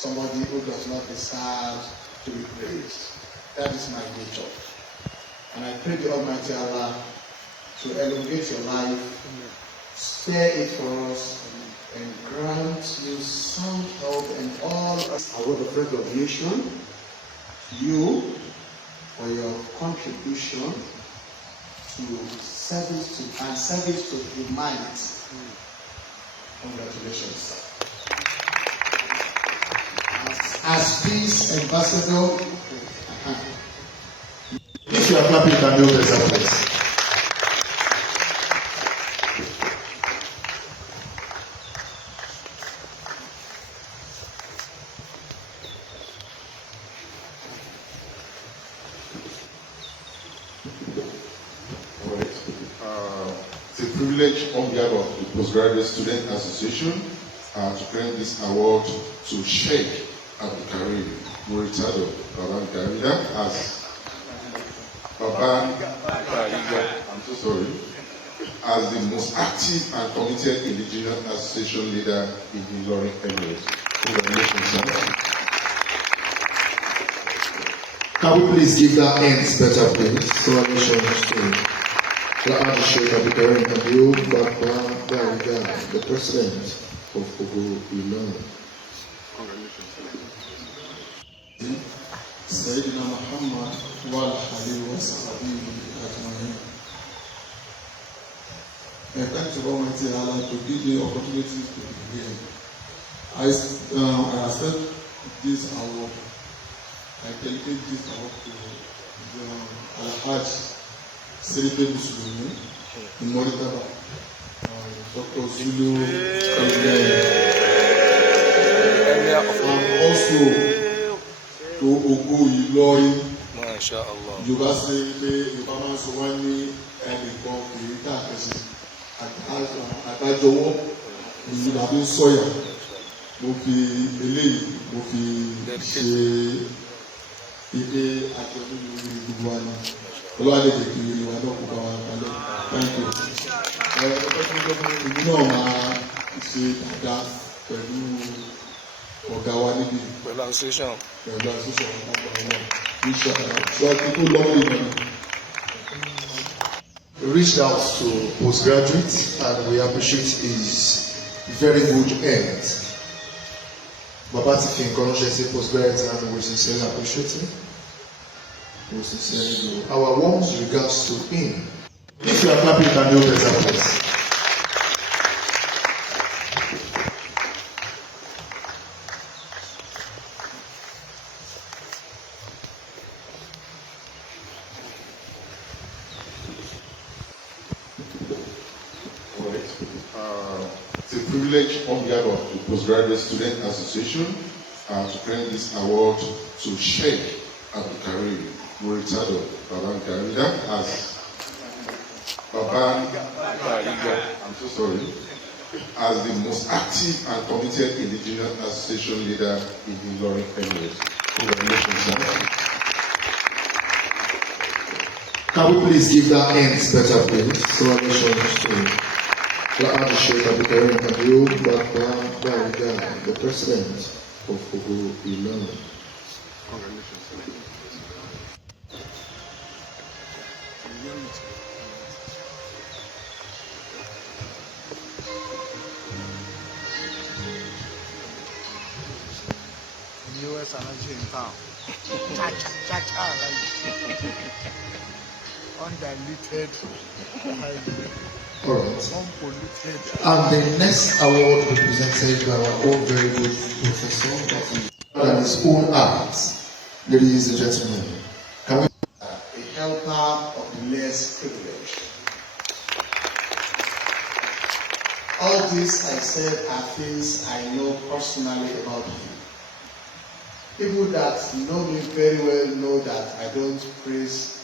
somebody who does not deserve to be praised. That is my nature. And I pray the Almighty Allah to elongate your life, spare it for us, and grant you sound health and all. I want to pray for aviation, you, for your contribution to service to humanity. Congratulations, sir. As peace ambassador, if you are clapping, you can do better, please. It's a privilege on behalf of the Postgraduate Student Association to grant this award to Sheikh Akeugbogold Ilorin as I'm so sorry, as the most active and committed indigenous association leader in Ilorin Emirates. Congratulations, sir. Can we please give that hands better, please? Congratulations to Sheikh Akeugbogold Ilorin, the president of Akeugbogold Ilorin. Sayyidina Muhammad wa alihi wa sahbihi ajma'in. I thank the Almighty Allah to give me opportunity to be here. I accept this award. I dedicate this award to Al-Hajj Selipe Musulumi in Moritaba, Dr. Zulu, and also to Akeugbogold Ilorin. Yorùbá ṣe pé Yorùbá máa ń sọ wá ní ẹnìkan kìí káàkiri àgbájọwọ́ ìyìnbá bí ń sọ̀yà. Mo fi eléyìí mo fi ṣe ilé àjọyọ̀ lórí gbogbo wa ni. Olúwa lè jẹ́ kí ìwà náà kó bá wa kalẹ̀. Thank you. Èmi náà máa ṣe dáadáa pẹ̀lú ọ̀gá wa níbi. Pẹ̀lú association. Pẹ̀lú association ọ̀gá wa. Ṣọ́ọ́kì tó lọ́wọ́ ìlànà. We reached out to postgraduates and we appreciate his very good end. Baba ti fi nǹkan ránṣẹ́ sí postgraduates and we sincerely appreciate him. We sincerely do. Our warmest regards to him. If you are clapping, you can do better, please. It's a privilege on behalf of the Postgraduate Student Association to grant this award to Sheikh Akeugbogold Ilorin as I'm so sorry, as the most active and committed indigenous association leader in Ilorin Emirates. Congratulations, sir. Can we please give that hands better, please? Congratulations to Sheikh Akeugbogold Ilorin, the president of Akeugbogold Ilorin. Congratulations, sir. US energy in town. Cha-cha, like undiluted, unpolluted. And the next award will be presented by our own very good professor and his own art. Ladies and gentlemen, can we A helper of the less privileged. All this I said are things I know personally about you. People that know me very well know that I don't praise